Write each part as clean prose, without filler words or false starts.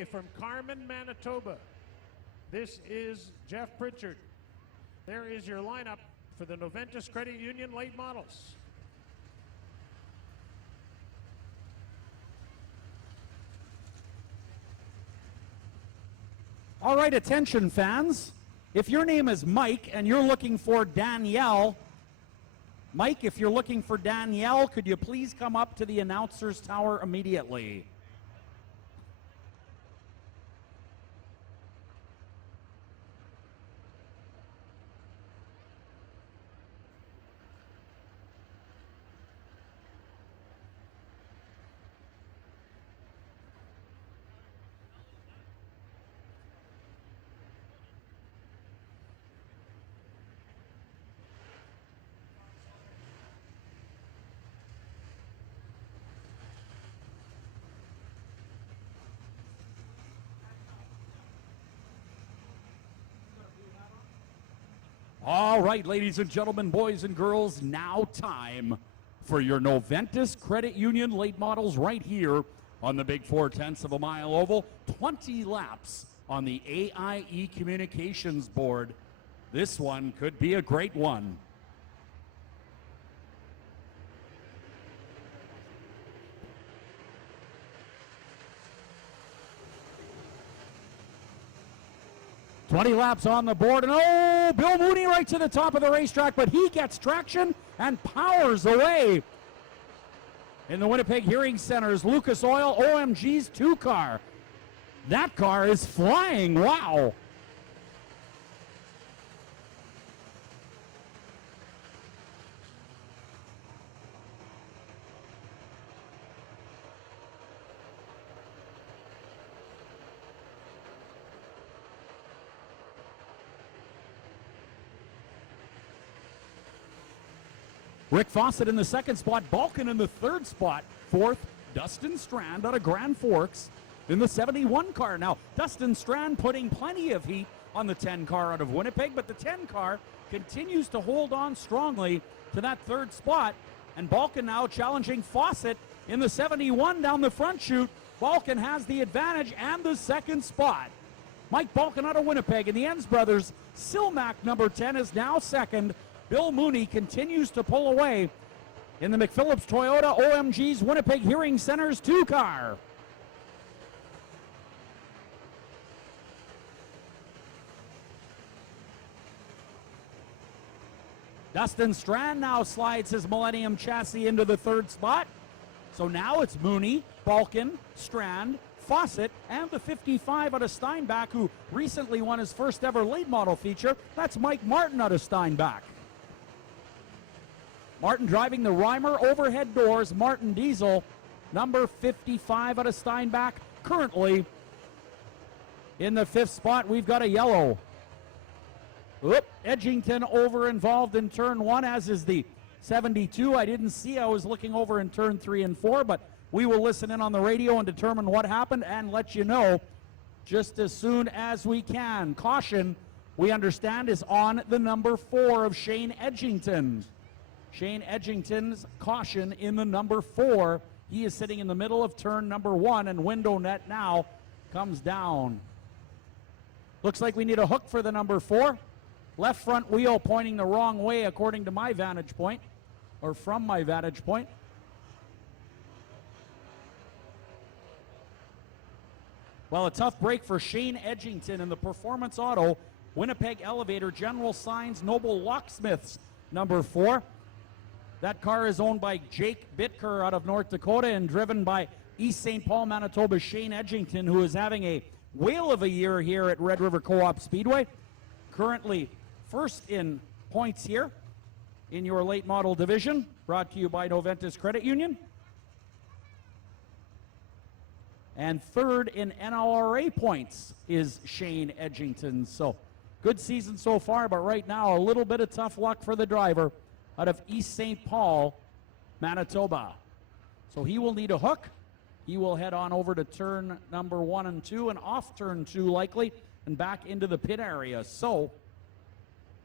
Speedway from Carmen, Manitoba. This is Jeff Pritchard. There is your lineup for the Noventus Credit Union late models. All right, attention fans. If your name is Mike and you're looking for Danielle, Mike, if you're looking for Danielle, could you please come up to the announcer's tower immediately? All right, ladies and gentlemen, boys and girls, now time for your Noventus Credit Union late models right here on the big 4/10 of a mile oval. 20 laps on the AIE Communications board. This one could be a great one. "20 laps on the board, and oh, Bill Mooney right to the top of the racetrack, but he gets traction and powers away. In the Winnipeg Hearing Center's Lucas Oil OMG's 2 car. That car is flying, wow. Rick Fawcett in the 2nd spot, Balkan in the 3rd spot, 4th, Dustin Strand out of Grand Forks in the 71 car. Now, Dustin Strand putting plenty of heat on the 10 car out of Winnipeg, but the 10 car continues to hold on strongly to that 3rd spot, and Balkan now challenging Fawcett in the 71 down the front chute. Balkan has the advantage and the 2nd spot. Mike Balkan out of Winnipeg, and the Enns brothers, Silmac number 10 is now 2nd. Bill Mooney continues to pull away in the McPhillips Toyota OMG's Winnipeg Hearing Center's 2 car. Dustin Strand now slides his Millennium chassis into the 3rd spot. So now it's Mooney, Balkan, Strand, Fawcett, and the 55 out of Steinbach, who recently won his first ever late model feature. That's Mike Martin out of Steinbach. Martin driving the Reimer overhead doors, Martin Diesel, number 55 out of Steinbach. Currently in the 5th spot, we've got a yellow. Oop, Edgington over involved in turn 1, as is the 72. I didn't see, I was looking over in turn 3 and 4, but we will listen in on the radio and determine what happened and let you know just as soon as we can. Caution, we understand, is on the number 4 of Shane Edgington. Shane Edgington's caution in the number 4. He is sitting in the middle of turn number 1, and window net now comes down. Looks like we need a hook for the number 4. Left front wheel pointing the wrong way according to my vantage point, or from my vantage point. Well, a tough break for Shane Edgington in the Performance Auto Winnipeg Elevator General Signs Noble Locksmiths number 4. That car is owned by Jake Bitker out of North Dakota and driven by East St. Paul, Manitoba, Shane Edgington, who is having a whale of a year here at Red River Co-op Speedway. Currently 1st in points here in your late model division, brought to you by Noventus Credit Union. And 3rd in NLRA points is Shane Edgington. So good season so far, but right now a little bit of tough luck for the driver out of East St. Paul, Manitoba. So he will need a hook. He will head on over to turn number 1 and 2 and off turn 2 likely and back into the pit area. So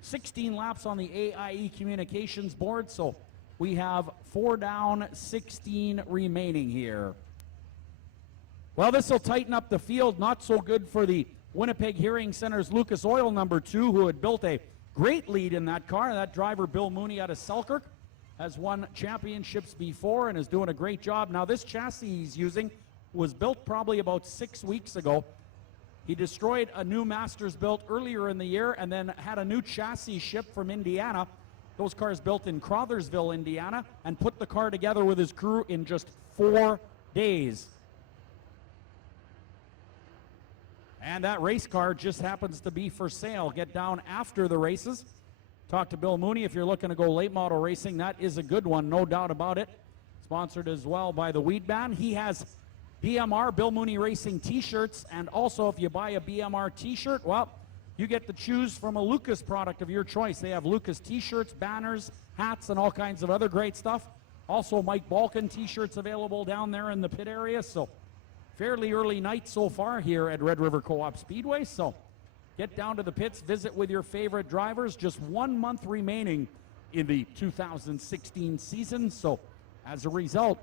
16 laps on the AIE Communications board. So we have 4 down, 16 remaining here. Well, this will tighten up the field. Not so good for the Winnipeg Hearing Center's Lucas Oil number 2, who had built a great lead in that car. That driver, Bill Mooney out of Selkirk, has won championships before and is doing a great job. Now, this chassis he's using was built probably about 6 weeks ago. He destroyed a new Masters built earlier in the year and then had a new chassis shipped from Indiana. Those cars built in Crothersville, Indiana, and put the car together with his crew in just 4 days. And that race car just happens to be for sale. Get down after the races. Talk to Bill Mooney if you're looking to go late model racing. That is a good one, no doubt about it. Sponsored as well by the Weed Band. He has BMR, Bill Mooney Racing t-shirts, and also if you buy a BMR t-shirt, well, you get to choose from a Lucas product of your choice. They have Lucas t-shirts, banners, hats, and all kinds of other great stuff. Also Mike Balkin t-shirts available down there in the pit area. So fairly early night so far here at Red River Co-op Speedway. So get down to the pits, visit with your favorite drivers. Just 1 month remaining in the 2016 season. So as a result,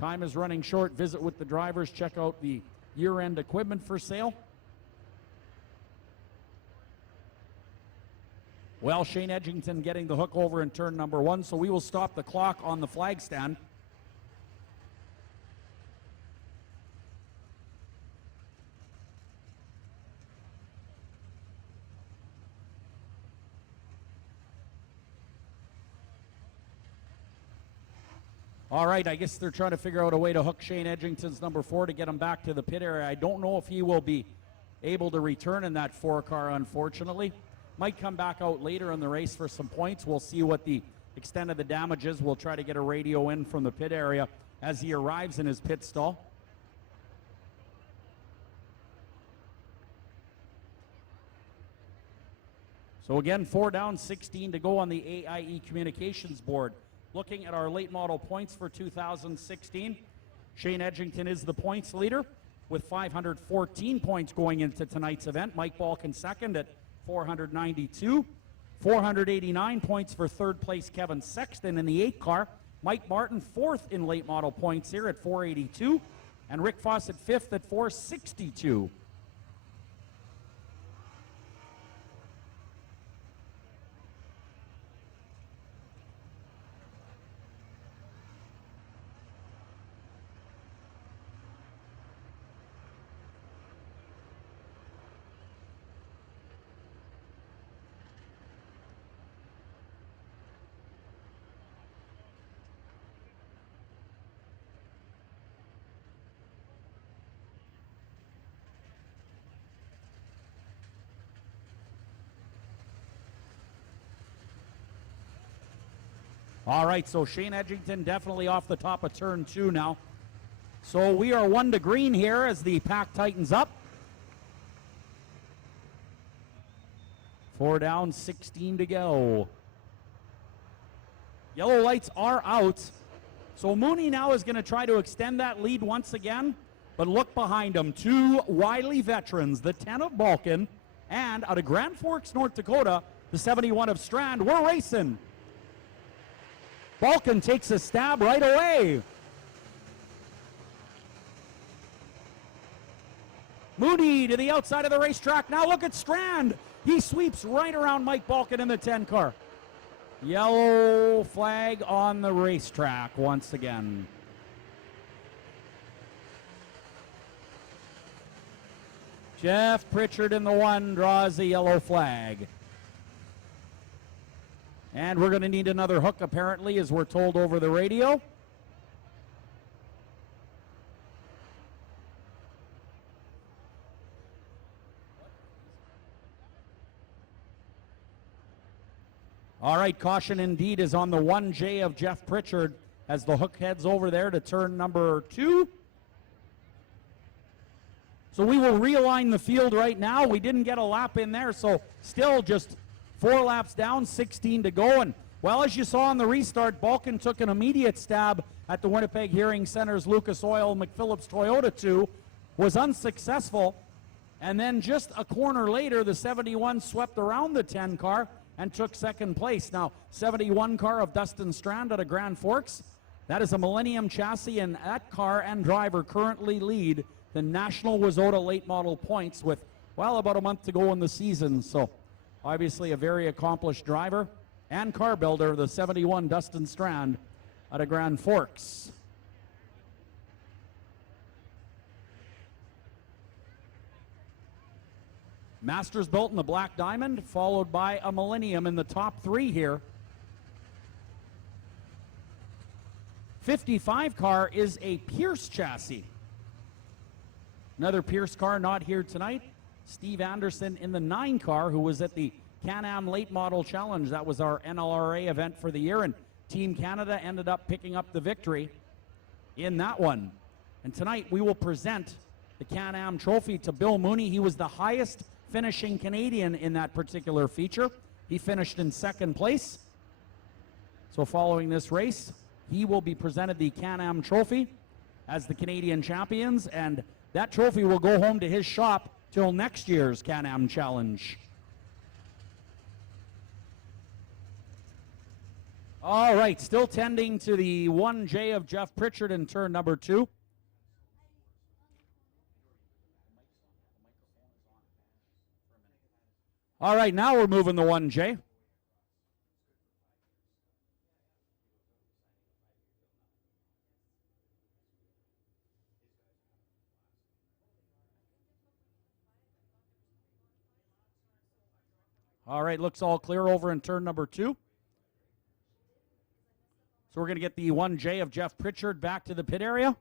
time is running short. Visit with the drivers. Check out the year-end equipment for sale. Well, Shane Edgington getting the hook over in turn number 1. So we will stop the clock on the flag stand. All right, I guess they're trying to figure out a way to hook Shane Edgington's number 4 to get him back to the pit area. I don't know if he will be able to return in that 4 car, unfortunately. Might come back out later in the race for some points. We'll see what the extent of the damage is. We'll try to get a radio in from the pit area as he arrives in his pit stall. So again, 4 down, 16 to go on the AIE communications board. Looking at our late model points for 2016, Shane Edgington is the points leader with 514 points going into tonight's event. Mike Balkin second at 492. 489 points for third place Kevin Sexton in the 8 car. Mike Martin fourth in late model points here at 482. And Rick Fawcett fifth at 462. All right, so Shane Edgington definitely off the top of turn 2 now. So we are 1 to green here as the pack tightens up. 4 down, 16 to go. Yellow lights are out. So Mooney now is going to try to extend that lead once again. But look behind him, 2 wily veterans, the 10 of Balkin and out of Grand Forks, North Dakota, the 71 of Strand. We're racing. Balkin takes a stab right away. Mooney to the outside of the racetrack. Now look at Strand. He sweeps right around Mike Balkin in the 10 car. Yellow flag on the racetrack once again. Jeff Pritchard in the 1 draws the yellow flag. And we're going to need another hook, apparently, as we're told over the radio. All right, caution indeed is on the 1J of Jeff Pritchard as the hook heads over there to turn number 2. So we will realign the field right now. We didn't get a lap in there, so still just 4 laps down, 16 to go. And, well, as you saw on the restart, Balkin took an immediate stab at the Winnipeg Hearing Center's Lucas Oil McPhillips Toyota 2, was unsuccessful. And then just a corner later, the 71 swept around the 10 car and took second place. Now, 71 car of Dustin Strand out of Grand Forks. That is a Millennium chassis, and that car and driver currently lead the National Wazota Late Model points with, well, about a month to go in the season. So obviously a very accomplished driver and car builder, the 71 Dustin Strand out of Grand Forks. Masters built in the Black Diamond, followed by a Millennium in the top three here. 55 car is a Pierce chassis. Another Pierce car not here tonight. Steve Anderson in the 9 car, who was at the Can-Am Late Model Challenge. That was our NLRA event for the year, and Team Canada ended up picking up the victory in that one. And tonight we will present the Can-Am trophy to Bill Mooney. He was the highest finishing Canadian in that particular feature. He finished in 2nd place. So following this race, he will be presented the Can-Am trophy as the Canadian champions, and that trophy will go home to his shop till next year's Can-Am Challenge. All right, still tending to the 1J of Jeff Pritchard in turn number 2. All right, now we're moving the 1J. All right, looks all clear over in turn number 2. So we're going to get the 1J of Jeff Pritchard back to the pit area.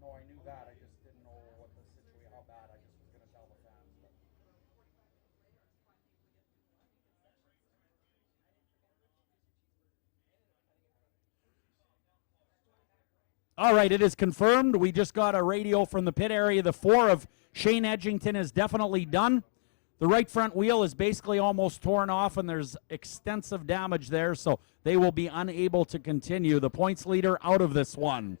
No, I knew that. I just didn't know what the situation, how bad. I just was going to tell the fans. All right, it is confirmed. We just got a radio from the pit area. The 4 of Shane Edgington is definitely done. The right front wheel is basically almost torn off, and there's extensive damage there, so they will be unable to continue. The points leader out of this one.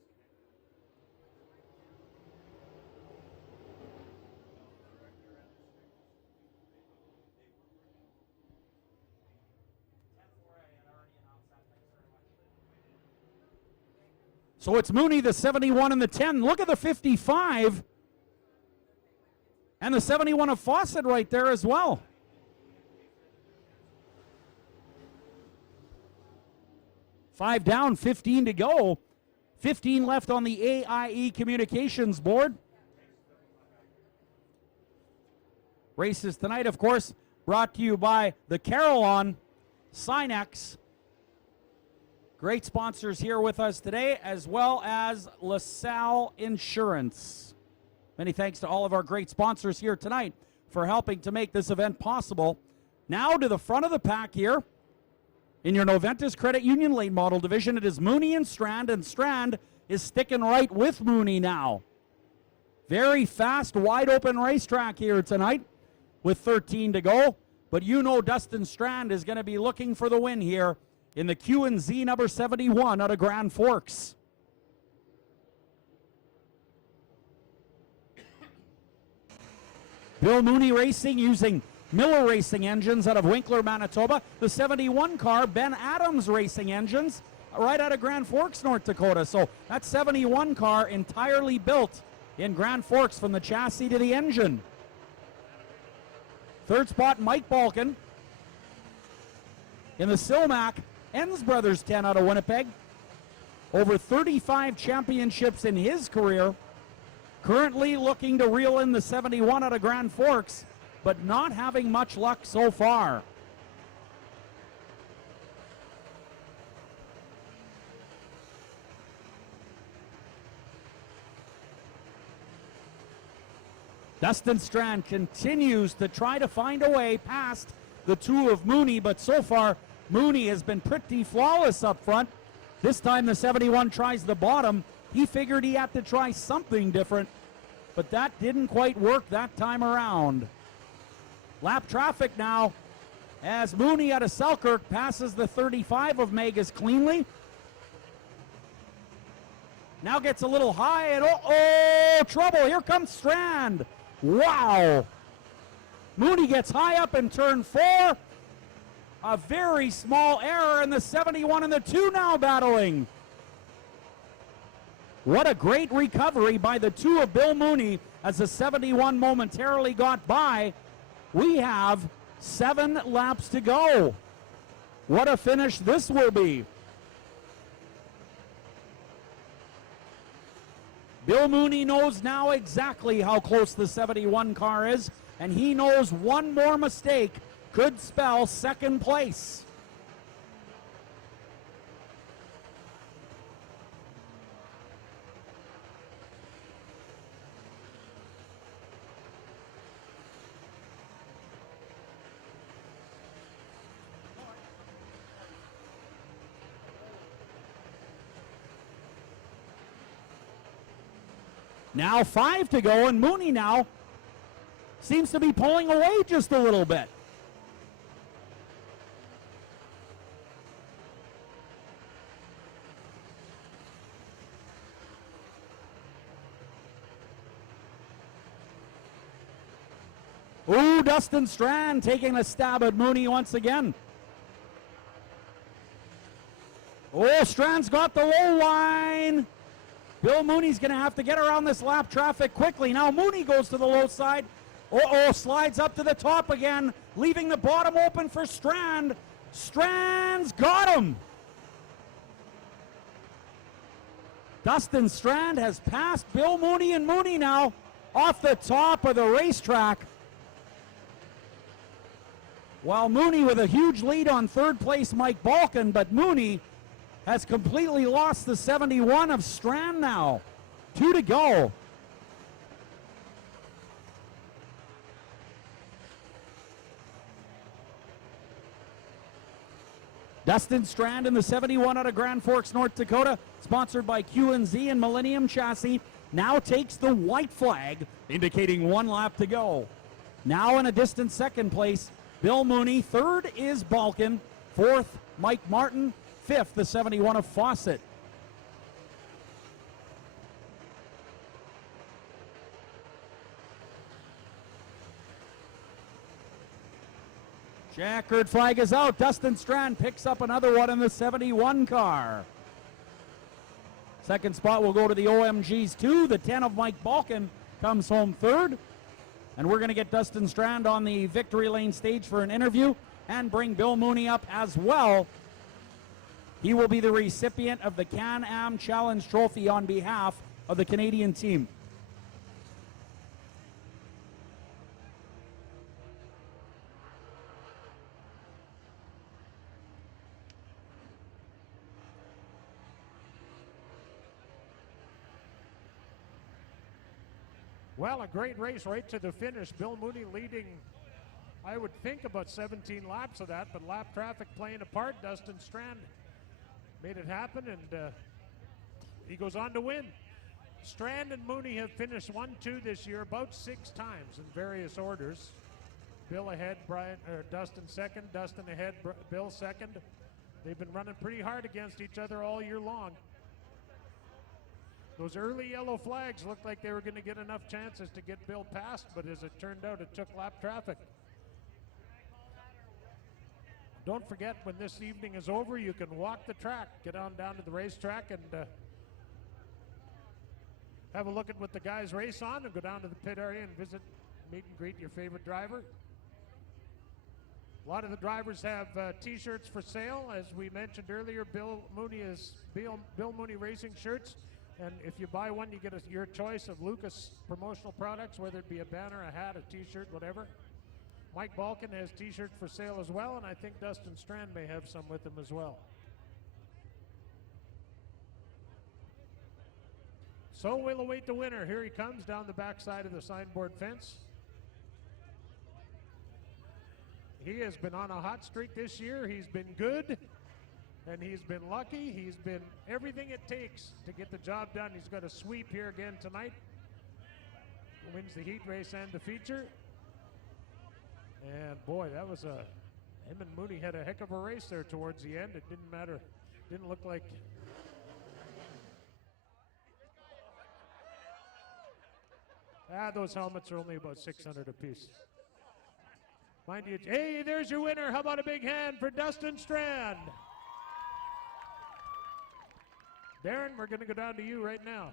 So it's Mooney, the 71 and the 10. Look at the 55. And the 71 of Fawcett right there as well. Five down, 15 to go. 15 left on the AIE Communications board. Races tonight, of course, brought to you by the Carillon, Sinex. Great sponsors here with us today, as well as LaSalle Insurance. Many thanks to all of our great sponsors here tonight for helping to make this event possible. Now to the front of the pack here. In your Noventus Credit Union Late Model Division, it is Mooney and Strand is sticking right with Mooney now. Very fast, wide open racetrack here tonight with 13 to go. But you know Dustin Strand is going to be looking for the win here in the Q&Z number 71 out of Grand Forks. Bill Mooney Racing using Miller Racing engines out of Winkler, Manitoba. The 71 car, Ben Adams Racing engines, right out of Grand Forks, North Dakota. So that 71 car entirely built in Grand Forks from the chassis to the engine. Third spot, Mike Balkin. In the Silmac, Enns Brothers 10 out of Winnipeg. Over 35 championships in his career. Currently looking to reel in the 71 out of Grand Forks, but not having much luck so far. Dustin Strand continues to try to find a way past the 2 of Mooney, but so far Mooney has been pretty flawless up front. This time the 71 tries the bottom. He figured he had to try something different, but that didn't quite work that time around. Lap traffic now as Mooney out of Selkirk passes the 35 of Megas cleanly. Now gets a little high and oh, trouble. Here comes Strand. Wow. Mooney gets high up in turn 4. A very small error, and the 71 and the 2 now battling. What a great recovery by the 2 of Bill Mooney as the 71 momentarily got by. We have 7 laps to go. What a finish this will be. Bill Mooney knows now exactly how close the 71 car is, and he knows one more mistake could spell second place. Now 5 to go, and Mooney now seems to be pulling away just a little bit. Ooh, Dustin Strand taking a stab at Mooney once again. Oh, Strand's got the low line. Bill Mooney's going to have to get around this lap traffic quickly. Now Mooney goes to the low side. Uh-oh, slides up to the top again, leaving the bottom open for Strand. Strand's got him. Dustin Strand has passed Bill Mooney, and Mooney now off the top of the racetrack. While Mooney with a huge lead on third place Mike Balkin, but Mooney has completely lost the 71 of Strand now. 2 to go. Dustin Strand in the 71 out of Grand Forks, North Dakota, sponsored by Q&Z and Millennium Chassis, now takes the white flag, indicating 1 lap to go. Now in a distant second place, Bill Mooney. Third is Balkin. Fourth, Mike Martin. Fifth, the 71 of Fawcett. Checkered flag is out. Dustin Strand picks up another one in the 71 car. Second spot will go to the OMG's 2. The 10 of Mike Balkin comes home third. And we're going to get Dustin Strand on the victory lane stage for an interview and bring Bill Mooney up as well. He will be the recipient of the Can-Am Challenge Trophy on behalf of the Canadian team. Well, a great race right to the finish. Bill Mooney leading, I would think, about 17 laps of that, but lap traffic playing a part. Dustin Strand made it happen, and he goes on to win. Strand and Mooney have finished 1-2 this year about 6 times in various orders. Bill ahead, Dustin second, Dustin ahead, Bill second. They've been running pretty hard against each other all year long. Those early yellow flags looked like they were going to get enough chances to get Bill past, but as it turned out, it took lap traffic. Don't forget, when this evening is over, you can walk the track, get on down to the racetrack, and have a look at what the guys race on, and go down to the pit area and visit, meet and greet your favorite driver. A lot of the drivers have t-shirts for sale. As we mentioned earlier, Bill Mooney Racing shirts. And if you buy one, you get your choice of Lucas promotional products, whether it be a banner, a hat, a t-shirt, whatever. Mike Balkin has t-shirts for sale as well, and I think Dustin Strand may have some with him as well. So we'll await the winner. Here he comes down the backside of the signboard fence. He has been on a hot streak this year. He's been good. And he's been lucky. He's been everything it takes to get the job done. He's got a sweep here again tonight. Wins the heat race and the feature. And boy, that was him and Mooney had a heck of a race there towards the end. It didn't matter. Didn't look like. Those helmets are only about $600 apiece. Mind you, hey, there's your winner. How about a big hand for Dustin Strand? Darren, we're going to go down to you right now.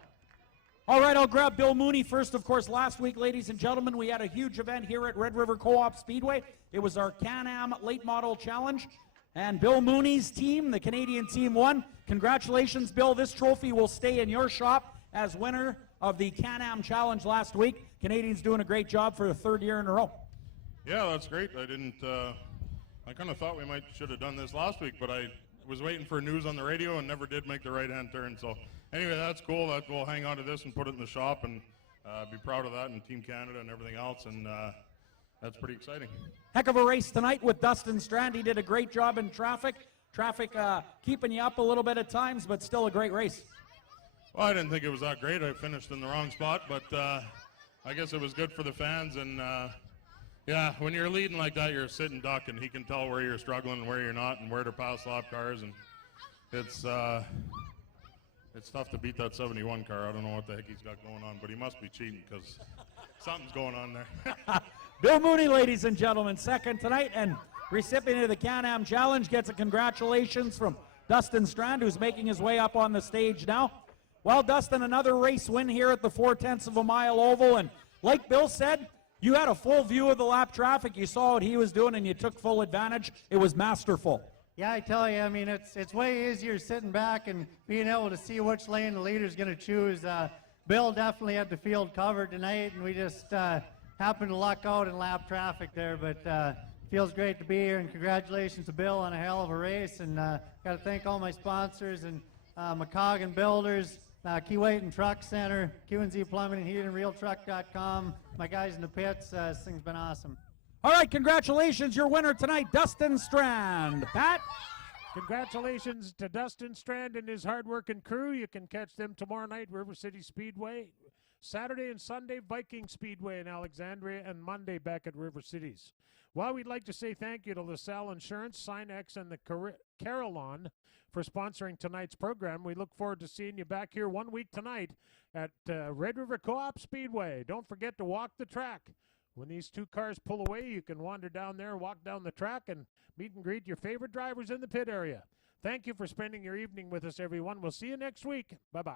All right, I'll grab Bill Mooney first. Of course, last week, ladies and gentlemen, we had a huge event here at Red River Co-op Speedway. It was our Can-Am Late Model Challenge. And Bill Mooney's team, the Canadian team, won. Congratulations, Bill. This trophy will stay in your shop as winner of the Can-Am Challenge last week. Canadians doing a great job for the third year in a row. Yeah, that's great. I kind of thought we should have done this last week, but I was waiting for news on the radio and never did make the right-hand turn. So anyway, that's cool. We'll hang on to this and put it in the shop and be proud of that, and Team Canada and everything else. And that's pretty exciting. Heck of a race tonight with Dustin Strand. He did a great job in traffic. Traffic keeping you up a little bit at times, but still a great race. Well, I didn't think it was that great. I finished in the wrong spot, but I guess it was good for the fans. And yeah, when you're leading like that, you're a sit and duck, and he can tell where you're struggling and where you're not and where to pass lap cars. And it's tough to beat that 71 car. I don't know what the heck he's got going on, but he must be cheating because something's going on there. Bill Mooney, ladies and gentlemen, second tonight, and recipient of the Can-Am Challenge gets a congratulations from Dustin Strand, who's making his way up on the stage now. Well, Dustin, another race win here at the 4/10 of a mile oval, and like Bill said, you had a full view of the lap traffic. You saw what he was doing, and you took full advantage. It was masterful. Yeah, I tell you, I mean, it's way easier sitting back and being able to see which lane the leader's going to choose. Bill definitely had the field covered tonight, and we just happened to luck out in lap traffic there. But feels great to be here, and congratulations to Bill on a hell of a race. And got to thank all my sponsors and McCoggan Builders, Keewatin and Truck Center, Q&Z Plumbing and Heating, RealTruck.com, my guys in the pits. This thing's been awesome. All right, congratulations, your winner tonight, Dustin Strand. Pat? Congratulations to Dustin Strand and his hard-working crew. You can catch them tomorrow night, River City Speedway. Saturday and Sunday, Viking Speedway in Alexandria, and Monday back at River Cities. Well, we'd like to say thank you to LaSalle Insurance, Sinex, and the Carillon for sponsoring tonight's program. We look forward to seeing you back here 1 week tonight at Red River Co-op Speedway. Don't forget to walk the track. When these two cars pull away, you can wander down there, walk down the track, and meet and greet your favorite drivers in the pit area. Thank you for spending your evening with us, everyone. We'll see you next week. Bye-bye.